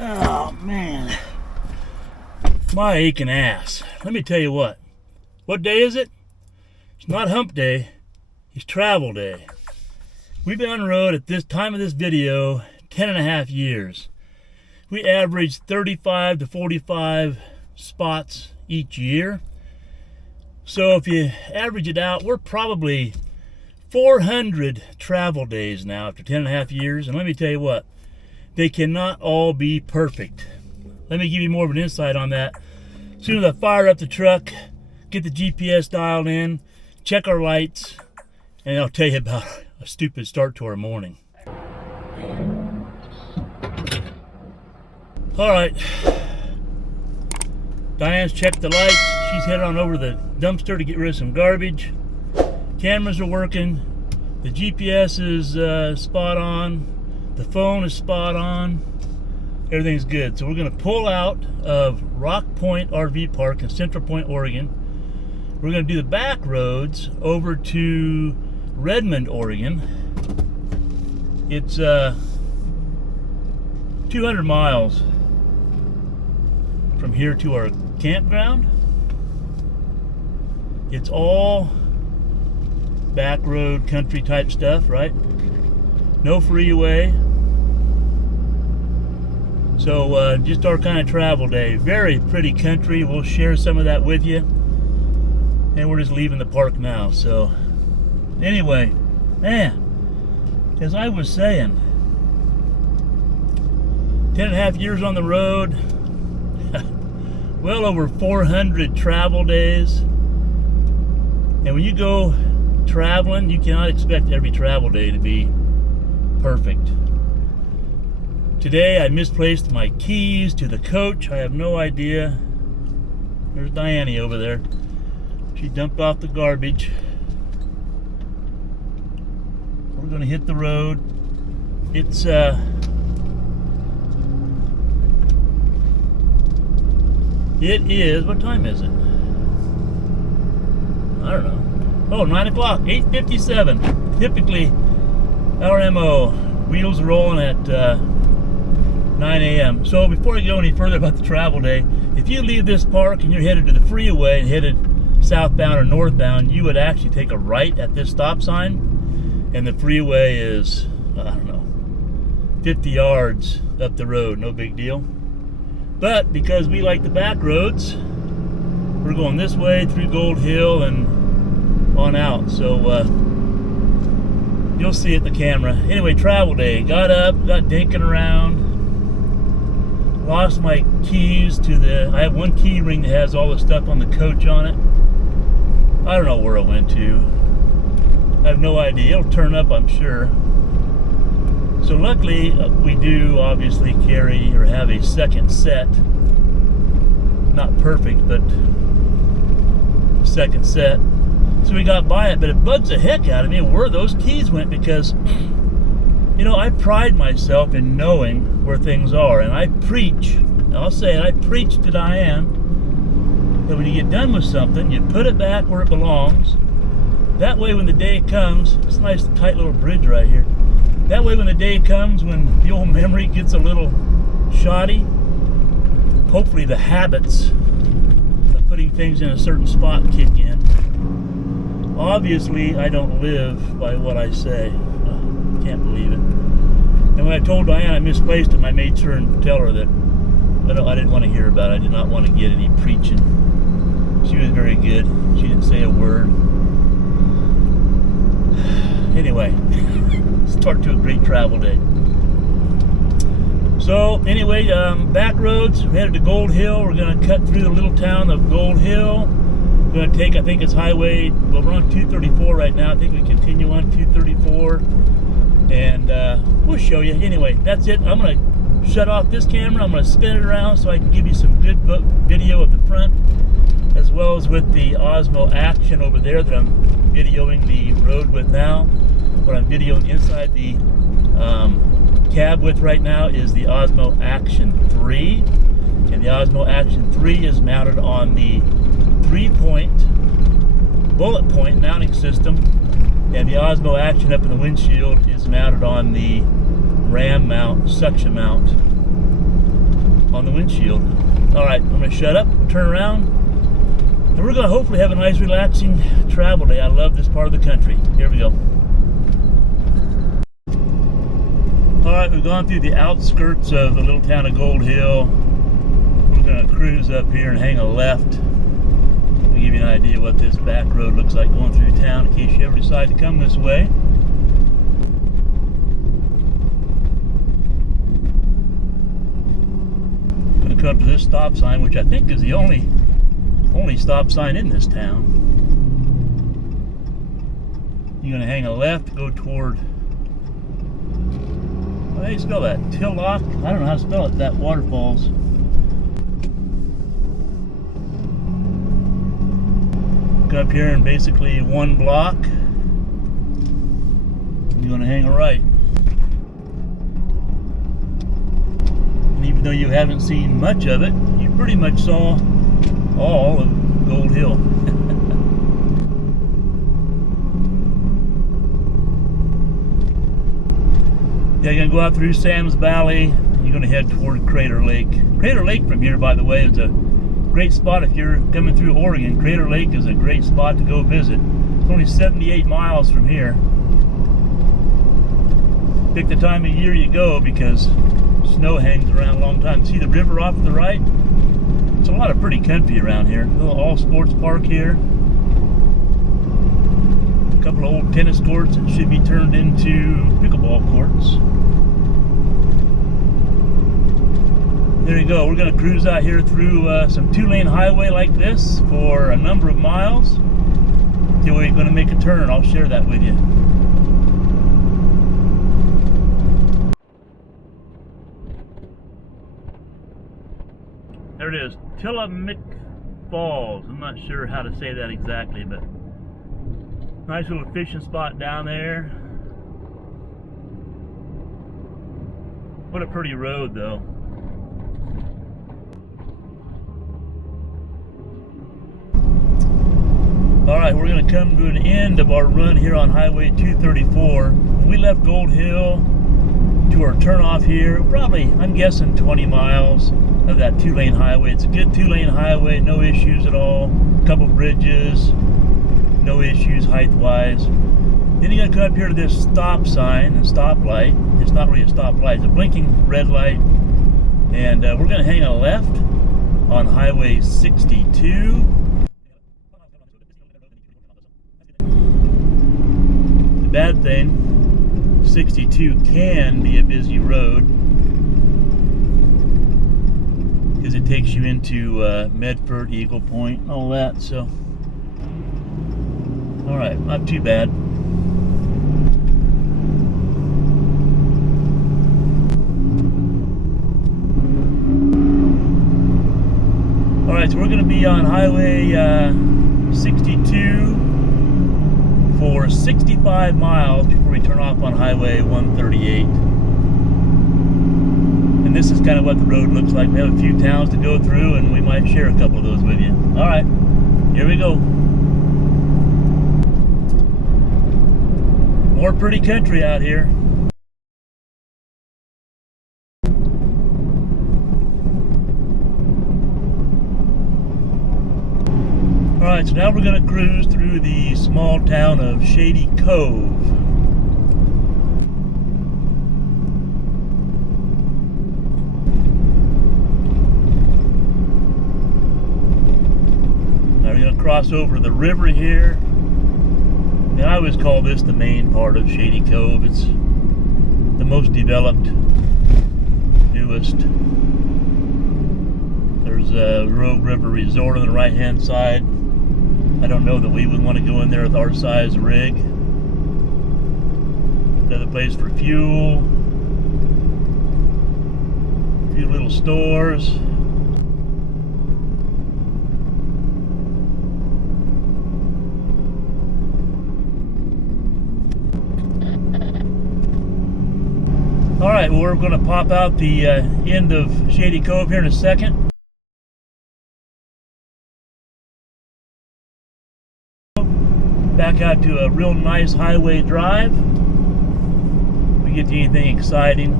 Oh man, my aching ass. Let me tell you what day is it? It's not hump day, it's travel day. We've been on the road at this time of this video 10.5 years. We average 35 to 45 spots each year. So if you average it out, we're probably 400 travel days now after 10.5 years. And let me tell you what, they cannot all be perfect. Let me give you more of an insight on that. As soon as I fire up the truck, get the GPS dialed in, check our lights, and I'll tell you about a stupid start to our morning. All right, Diane's checked the lights. She's headed on over to the dumpster to get rid of some garbage. Cameras are working. The GPS is spot on. The phone is spot on. Everything's good. So we're going to pull out of Rock Point RV Park in Central Point, Oregon. We're going to do the back roads over to Redmond, Oregon. It's 200 miles from here to our campground. It's all back road country type stuff, right? No freeway. So just our kind of travel day. Very pretty country. We'll share some of that with you. And we're just leaving the park now. So anyway, man, as I was saying, 10.5 years on the road, well over 400 travel days. And when you go traveling, you cannot expect every travel day to be perfect. Today I misplaced my keys to the coach. I have no idea. There's Diane over there. She dumped off the garbage. We're gonna hit the road. It's it is, what time is it? I don't know. Oh, 9 o'clock, 8:57. Typically our MO, wheels are rolling at 9 a.m. So before I go any further about the travel day, if you leave this park and you're headed to the freeway and headed southbound or northbound, you would actually take a right at this stop sign, and the freeway is, I don't know, 50 yards up the road, no big deal. But because we like the back roads, we're going this way through Gold Hill and on out. So you'll see it in the camera. Anyway, travel day. Got up, got dinking around. Lost my keys to I have one key ring that has all the stuff on the coach on it. I don't know where it went to. I have no idea. It'll turn up, I'm sure. So luckily, we do obviously carry or have a second set. Not perfect, but second set. So we got by it, but it bugs the heck out of me where those keys went, because, you know, I pride myself in knowing where things are, and I preach, I'll say it, I preach to Diane that when you get done with something, you put it back where it belongs. That way when the day comes, it's a nice tight little bridge right here. That way when the day comes, when the old memory gets a little shoddy, hopefully the habits of putting things in a certain spot kick in. Obviously, I don't live by what I say. Can't believe it. And when I told Diane I misplaced them, I made sure and tell her that I didn't want to hear about it. I did not want to get any preaching. She was very good. She didn't say a word. Anyway, start to a great travel day. So anyway, back roads, we're headed to Gold Hill. We're going to cut through the little town of Gold Hill. We're going to take, I think it's highway, well, we're on 234 right now. I think we continue on 234, and we'll show you. Anyway, that's it. I'm going to shut off this camera. I'm going to spin it around so I can give you some good video of the front, as well as with the Osmo Action over there that I'm videoing the road with now. What I'm videoing inside the cab with right now is the Osmo Action 3, and the Osmo Action 3 is mounted on the 3-point bullet point mounting system, and the Osmo Action up in the windshield is mounted on the ram mount, suction mount. on the windshield. All right, I'm gonna shut up, turn around, and we're gonna hopefully have a nice relaxing travel day. I love this part of the country. Here we go. All right, we've gone through the outskirts of the little town of Gold Hill. We're gonna cruise up here and hang a left. We'll give you an idea what this back road looks like going through town in case you ever decide to come this way. Gonna come up to this stop sign, which I think is the only stop sign in this town. You're gonna hang a left, go toward, how do you spell that? Tillock? I don't know how to spell it, that waterfalls. Go up here and basically one block. You're gonna hang a right. And even though you haven't seen much of it, you pretty much saw all of Gold Hill. Yeah, you're gonna go out through Sam's Valley. You're gonna head toward Crater Lake. Crater Lake from here, by the way, is a great spot if you're coming through Oregon. Crater Lake is a great spot to go visit. It's only 78 miles from here. Pick the time of year you go because snow hangs around a long time. See the river off to the right? It's a lot of pretty country around here. A little all sports park here. A couple of old tennis courts that should be turned into pickleball courts. There you go. We're going to cruise out here through some two-lane highway like this for a number of miles until we're going to make a turn. I'll share that with you. There it is, Tillamook Falls. I'm not sure how to say that exactly, but nice little fishing spot down there. What a pretty road, though. All right, we're going to come to an end of our run here on Highway 234. When we left Gold Hill to our turnoff here, probably, I'm guessing 20 miles of that two-lane highway. It's a good two-lane highway, no issues at all. A couple bridges, no issues height-wise. Then you're going to come up here to this stop sign and stoplight. It's not really a stoplight, it's a blinking red light. And we're going to hang a left on Highway 62. The bad thing, 62 can be a busy road because it takes you into Medford, Eagle Point, all that. So, all right, not too bad. All right, so we're going to be on Highway 62 for 65 miles before we turn off on Highway 138. And this is kind of what the road looks like. We have a few towns to go through, and we might share a couple of those with you. All right, here we go. More pretty country out here. All right, so now we're going to cruise through the small town of Shady Cove. Now we're going to cross over the river here. And I always call this the main part of Shady Cove. It's the most developed, newest. There's a Rogue River Resort on the right-hand side. I don't know that we would want to go in there with our size rig. Another place for fuel. A few little stores. All right, well, we're going to pop out the end of Shady Cove here in a second. Back out to a real nice highway drive. If we get to anything exciting,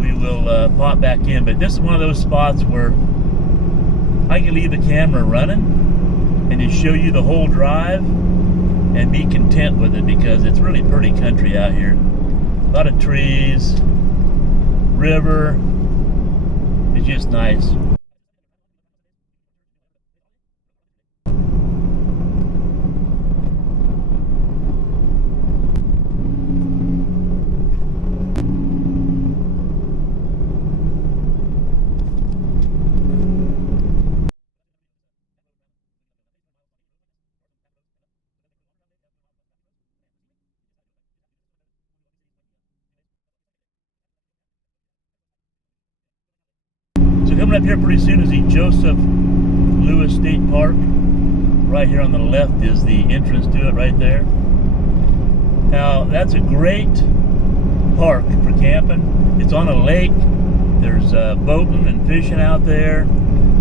we will we'll pop back in. But this is one of those spots where I can leave the camera running and just show you the whole drive and be content with it, because it's really pretty country out here. A lot of trees, river. It's just nice. So coming up here pretty soon is the Joseph Lewis State Park. Right here on the left is the entrance to it right there. Now that's a great park for camping. It's on a lake. There's boating and fishing out there.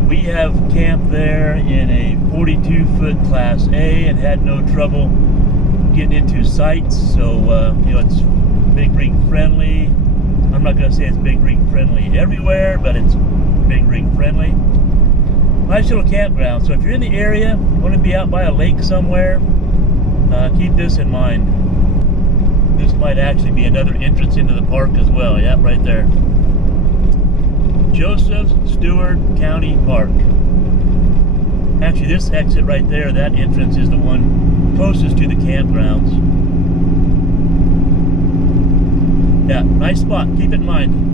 We have camped there in a 42-foot Class A and had no trouble getting into sites. So you know, it's big rig friendly. I'm not going to say it's big rig friendly everywhere, but it's big rig friendly. Nice little campground. So if you're in the area, want to be out by a lake somewhere, keep this in mind. This might actually be another entrance into the park as well. Yep, right there. Joseph Stewart County Park. Actually, this exit right there, that entrance is the one closest to the campgrounds. Yeah, nice spot. Keep it in mind.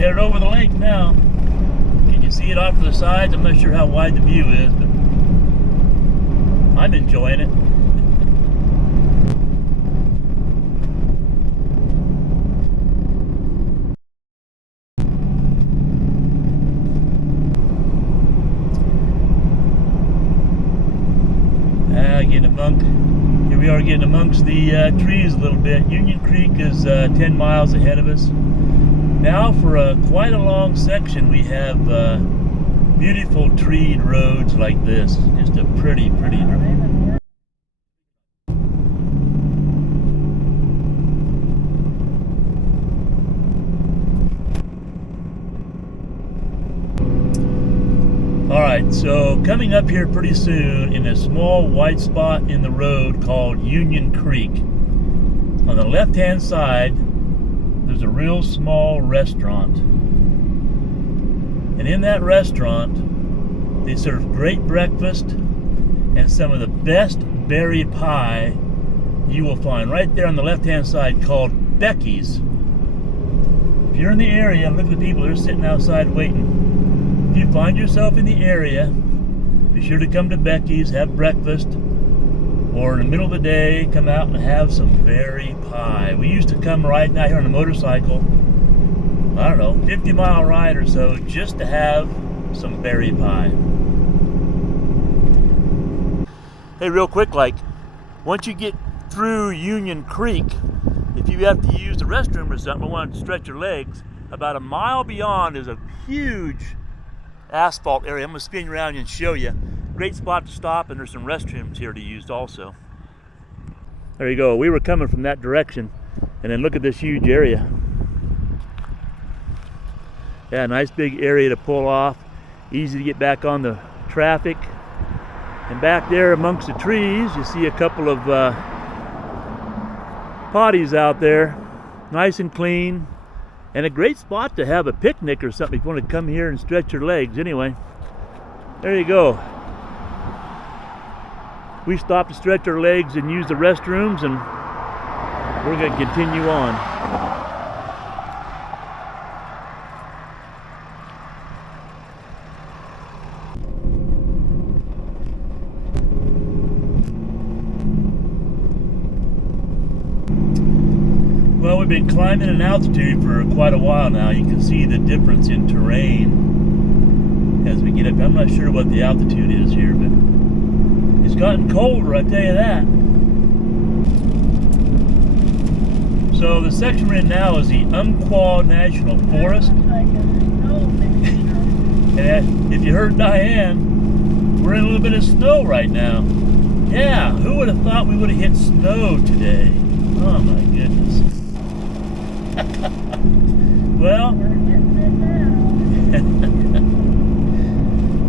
Headed over the lake now. Can you see it off to the sides? I'm not sure how wide the view is, but I'm enjoying it. Here we are getting amongst the trees a little bit. Union Creek is 10 miles ahead of us. Now for quite a long section we have beautiful treed roads like this. Just a pretty drive. Alright, so coming up here pretty soon in a small white spot in the road called Union Creek. On the left hand side there's a real small restaurant. And in that restaurant they serve great breakfast and some of the best berry pie you will find right there on the left hand side, called Becky's. If you're in the area, look at the people, they're sitting outside waiting. If you find yourself in the area, be sure to come to Becky's, have breakfast, or in the middle of the day, come out and have some berry pie. We used to come riding out here on a motorcycle, I don't know, 50-mile ride or so, just to have some berry pie. Hey, real quick, like, once you get through Union Creek, if you have to use the restroom or something, or want to stretch your legs, about a mile beyond is a huge asphalt area. I'm going to spin around and show you. Great spot to stop, and there's some restrooms here to use also. There you go. We were coming from that direction, and then look at this huge area. Yeah, nice big area to pull off. Easy to get back on the traffic. And back there amongst the trees, you see a couple of potties out there. Nice and clean. And a great spot to have a picnic or something if you want to come here and stretch your legs. Anyway, there you go. We stopped to stretch our legs and use the restrooms, and we're going to continue on. Well, we've been climbing in altitude for quite a while now. You can see the difference in terrain as we get up. I'm not sure what the altitude is here, but it's gotten colder, I tell you that. So the section we're in now is the Umpqua National Forest. And if you heard Diane, we're in a little bit of snow right now. Yeah, who would have thought we would have hit snow today? Oh my goodness. Well,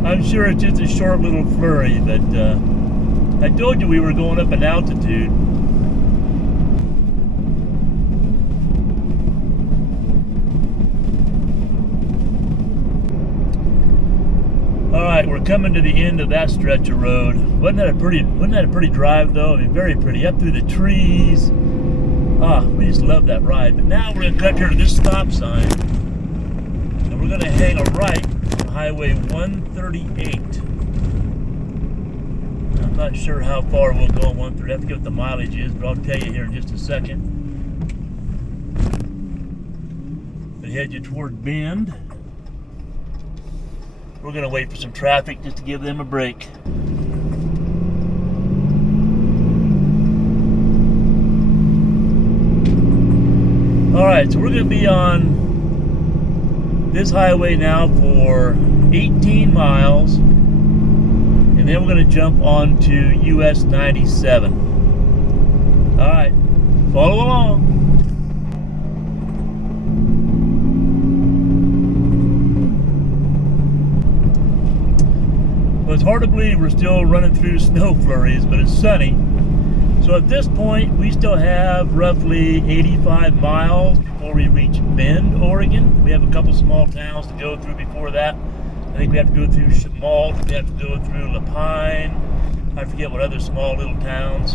I'm sure it's just a short little flurry, but I told you we were going up in altitude. Alright, we're coming to the end of that stretch of road. Wasn't that a pretty drive though? I mean, very pretty. Up through the trees. We just love that ride. But now we're going to come up here to this stop sign. And we're going to hang a right on Highway 138. I'm not sure how far we'll go on 138. I have to get what the mileage is, but I'll tell you here in just a second. But head you toward Bend. We're going to wait for some traffic just to give them a break. Alright, so we're going to be on this highway now for 18 miles. And then we're going to jump onto US 97. Alright, follow along. Well, it's hard to believe we're still running through snow flurries, but it's sunny. So at this point, we still have roughly 85 miles before we reach Bend, Oregon. We have a couple small towns to go through before that. I think we have to go through Chemolt, we have to go through Lapine. I forget what other small little towns.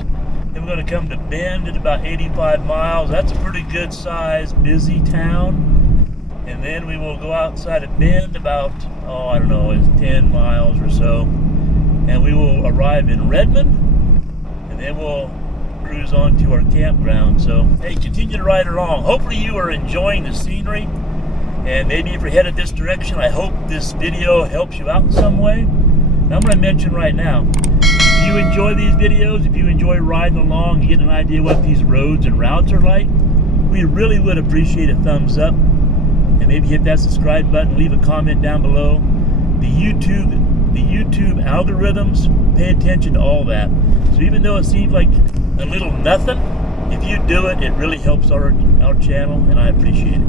Then we're going to come to Bend at about 85 miles. That's a pretty good size, busy town. And then we will go outside of Bend about, I don't know, it's 10 miles or so. And we will arrive in Redmond. And then we'll cruise on to our campground. So, hey, continue to ride along. Hopefully you are enjoying the scenery. And maybe if you're headed this direction, I hope this video helps you out in some way. And I'm going to mention right now, if you enjoy these videos, if you enjoy riding along, you get an idea what these roads and routes are like, we really would appreciate a thumbs up. And maybe hit that subscribe button, leave a comment down below. The YouTube algorithms, pay attention to all that. So even though it seems like a little nothing, if you do it, it really helps our channel, and I appreciate it.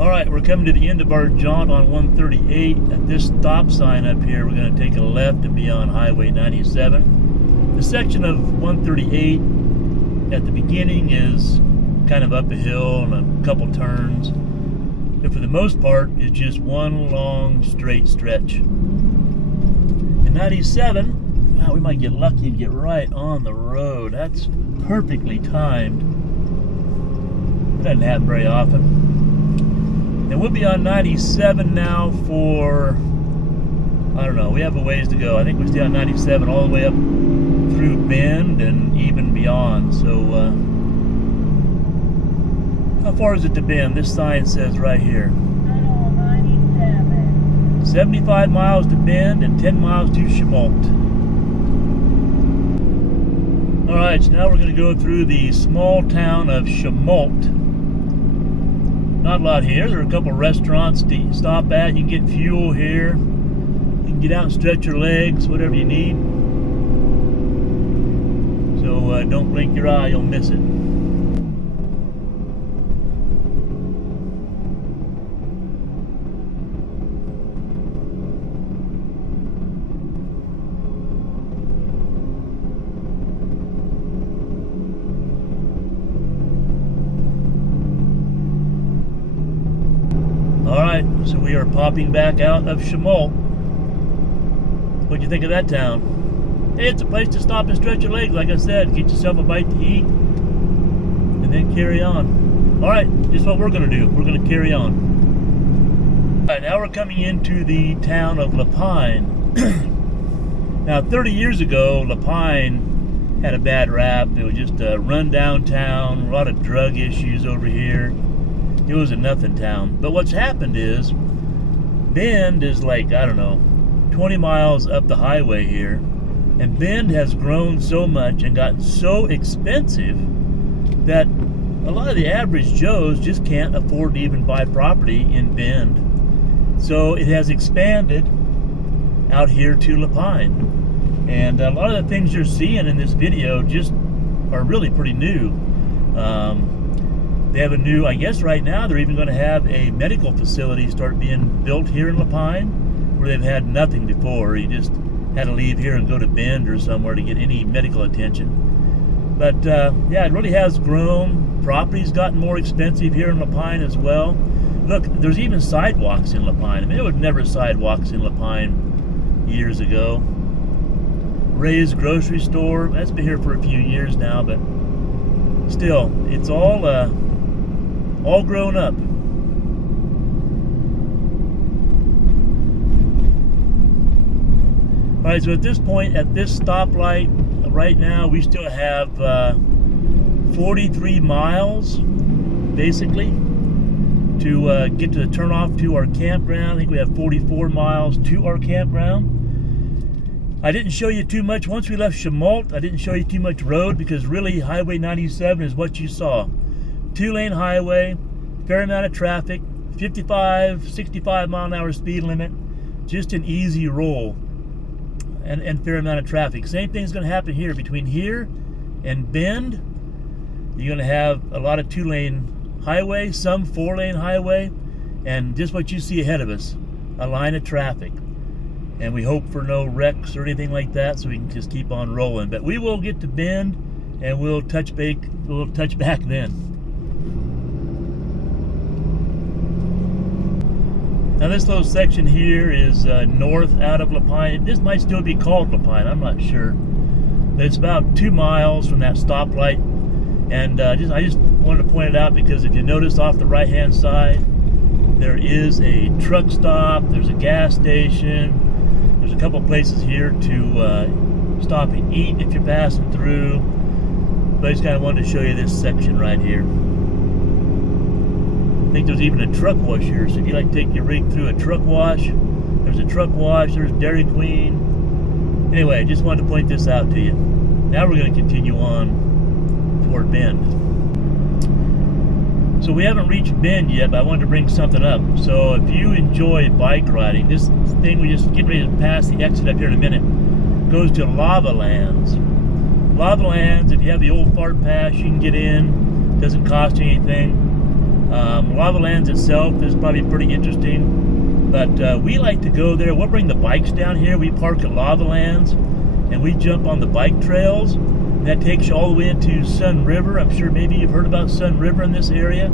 Alright, we're coming to the end of our jaunt on 138. At this stop sign up here, we're going to take a left and be on Highway 97. The section of 138 at the beginning is kind of up a hill and a couple turns. But for the most part, it's just one long straight stretch. And 97, wow, we might get lucky and get right on the road. That's perfectly timed. It doesn't happen very often. And we'll be on 97 now for, I don't know, we have a ways to go. I think we stay on 97 all the way up through Bend and even beyond. So, how far is it to Bend? This sign says right here. 75 miles to Bend and 10 miles to Chemolt. Alright, so now we're going to go through the small town of Chemolt. Not a lot here. There are a couple restaurants to stop at. You can get fuel here. You can get out and stretch your legs, whatever you need. So don't blink your eye, you'll miss it. Alright, so we are popping back out of Chemolt. What'd you think of that town? Hey, it's a place to stop and stretch your legs, like I said. Get yourself a bite to eat, and then carry on. Alright, just what we're going to do. We're going to carry on. Alright, now we're coming into the town of Lapine. Now, 30 years ago, Lapine had a bad rap. It was just a run-down town, a lot of drug issues over here. It was a nothing town. But what's happened is, Bend is like, I don't know, 20 miles up the highway here. And Bend has grown so much and gotten so expensive that a lot of the average Joes just can't afford to even buy property in Bend. So it has expanded out here to Lapine. And a lot of the things you're seeing in this video just are really pretty new. They have a new, I guess right now they're even going to have a medical facility start being built here in La Pine, where they've had nothing before. You just had to leave here and go to Bend or somewhere to get any medical attention. But yeah, it really has grown. Property's gotten more expensive here in La Pine as well. Look, there's even sidewalks in La Pine. I mean, there was never sidewalks in La Pine years ago. Ray's grocery store, that's been here for a few years now, but still, it's all grown up. All right, so at this point, at this stoplight, right now, we still have 43 miles, basically, to get to the turnoff to our campground. I think we have 44 miles to our campground. I didn't show you too much. Once we left Chemult, I didn't show you too much road because really Highway 97 is what you saw. 2-lane highway, fair amount of traffic, 55, 65 mile an hour speed limit, just an easy roll, and fair amount of traffic. Same thing's going to happen here. Between here and Bend, you're going to have a lot of 2-lane highway, some 4-lane highway, and just what you see ahead of us, a line of traffic. And we hope for no wrecks or anything like that, so we can just keep on rolling. But we will get to Bend, and we'll touch back then. Now this little section here is north out of La Pine. This might still be called La Pine, I'm not sure. But it's about 2 miles from that stoplight. And I just wanted to point it out because if you notice off the right-hand side, there is a truck stop, there's a gas station, there's a couple places here to stop and eat if you're passing through. But I just kind of wanted to show you this section right here. I think there's even a truck wash here, so if you like to take your rig through a truck wash, there's a truck wash, there's Dairy Queen. Anyway, I just wanted to point this out to you. Now we're going to continue on toward Bend. So we haven't reached Bend yet, but I wanted to bring something up. So if you enjoy bike riding, this thing we just get ready to pass the exit up here in a minute goes to Lava Lands. Lava Lands, if you have the old fart pass, you can get in. Doesn't cost you anything. Lava Lands itself is probably pretty interesting, but we like to go there. We'll bring the bikes down here. We park at Lava Lands, and we jump on the bike trails. And that takes you all the way into Sun River. I'm sure maybe you've heard about Sun River in this area.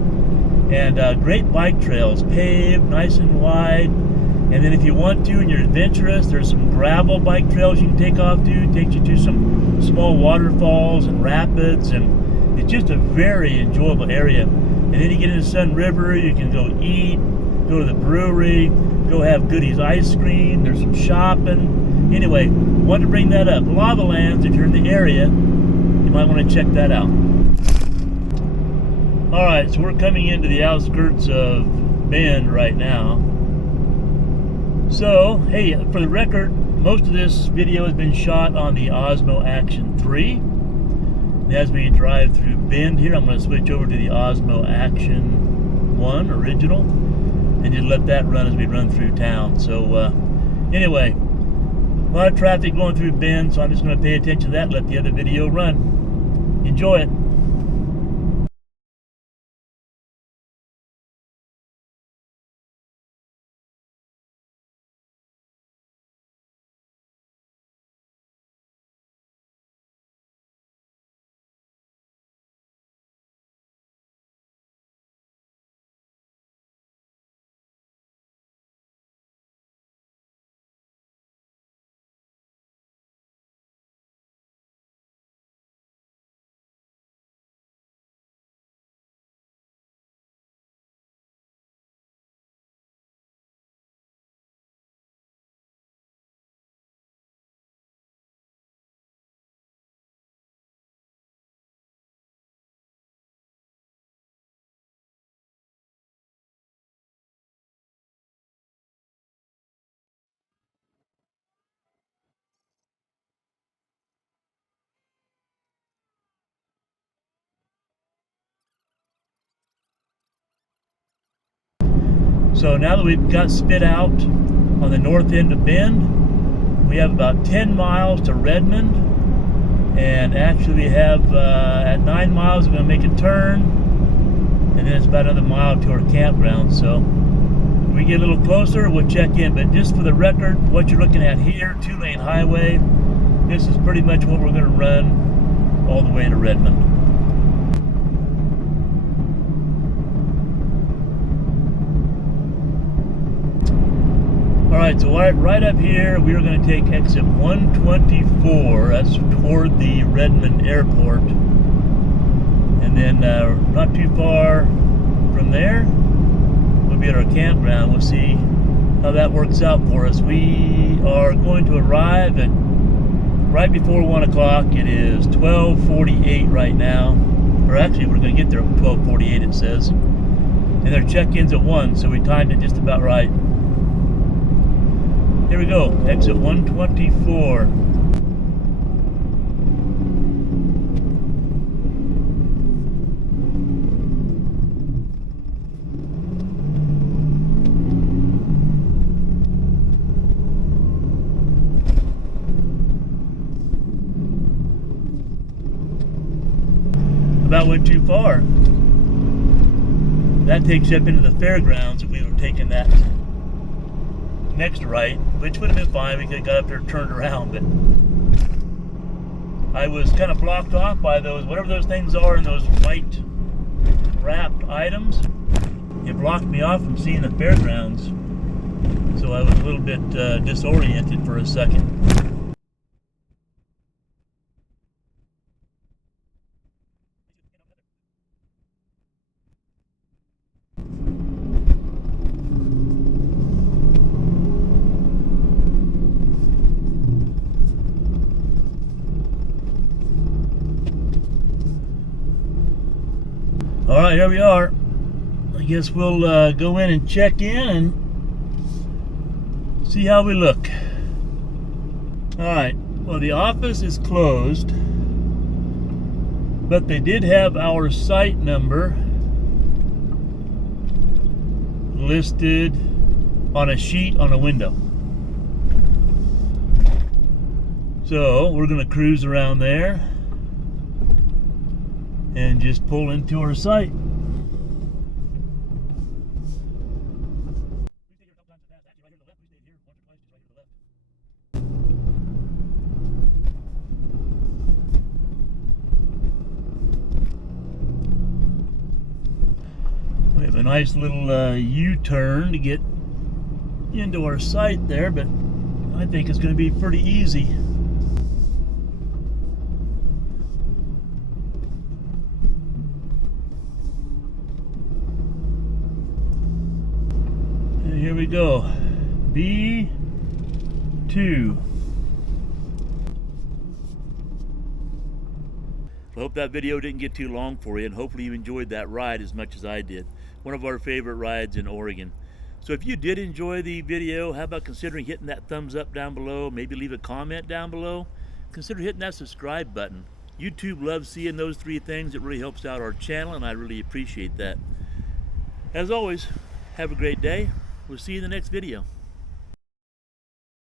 And great bike trails, paved, nice and wide. And then if you want to and you're adventurous, there's some gravel bike trails you can take off to. It takes you to some small waterfalls and rapids, and it's just a very enjoyable area. And then you get into Sun River, you can go eat, go to the brewery, go have Goodies ice cream, there's some shopping. Anyway, wanted to bring that up. Lava Lands, if you're in the area, you might want to check that out. Alright, so we're coming into the outskirts of Bend right now. So, hey, for the record, most of this video has been shot on the Osmo Action 3. And as we drive through Bend here, I'm going to switch over to the Osmo Action 1 original and just let that run as we run through town. So anyway, a lot of traffic going through Bend, so I'm just going to pay attention to that and let the other video run. Enjoy it. So now that we've got spit out on the north end of Bend, We have about 10 miles to Redmond, and actually we have at 9 miles we're going to make a turn, and then it's about another mile to our campground. So when we get a little closer, we'll check in. But just for the record, what you're looking at here, 2-lane highway, this is pretty much what we're going to run all the way to Redmond. Alright, so right up here, we are going to take exit 124. That's toward the Redmond airport. And then not too far from there, we'll be at our campground. We'll see how that works out for us. We are going to arrive at right before 1 o'clock. It is 12:48 right now. Or actually, we're going to get there at 12:48, it says. And their check-in's at 1, so we timed it just about right. Here we go, exit 124. About went too far. That takes you up into the fairgrounds if we were taking that next right, which would have been fine. We could have got up there and turned around, but I was kind of blocked off by those, whatever those things are, and those white wrapped items. It blocked me off from seeing the fairgrounds, so I was a little bit disoriented for a second. All right, here we are. I guess we'll go in and check in and see how we look. All right, well, the office is closed, but they did have our site number listed on a sheet on a window. So we're gonna cruise around there and just pull into our site. We have a nice little U-turn to get into our site there, but I think it's going to be pretty easy. Here we go, B2. I hope that video didn't get too long for you, and hopefully you enjoyed that ride as much as I did. One of our favorite rides in Oregon. So if you did enjoy the video, how about considering hitting that thumbs up down below, maybe leave a comment down below. Consider hitting that subscribe button. YouTube loves seeing those 3 things. It really helps out our channel, and I really appreciate that. As always, have a great day. We'll see you in the next video.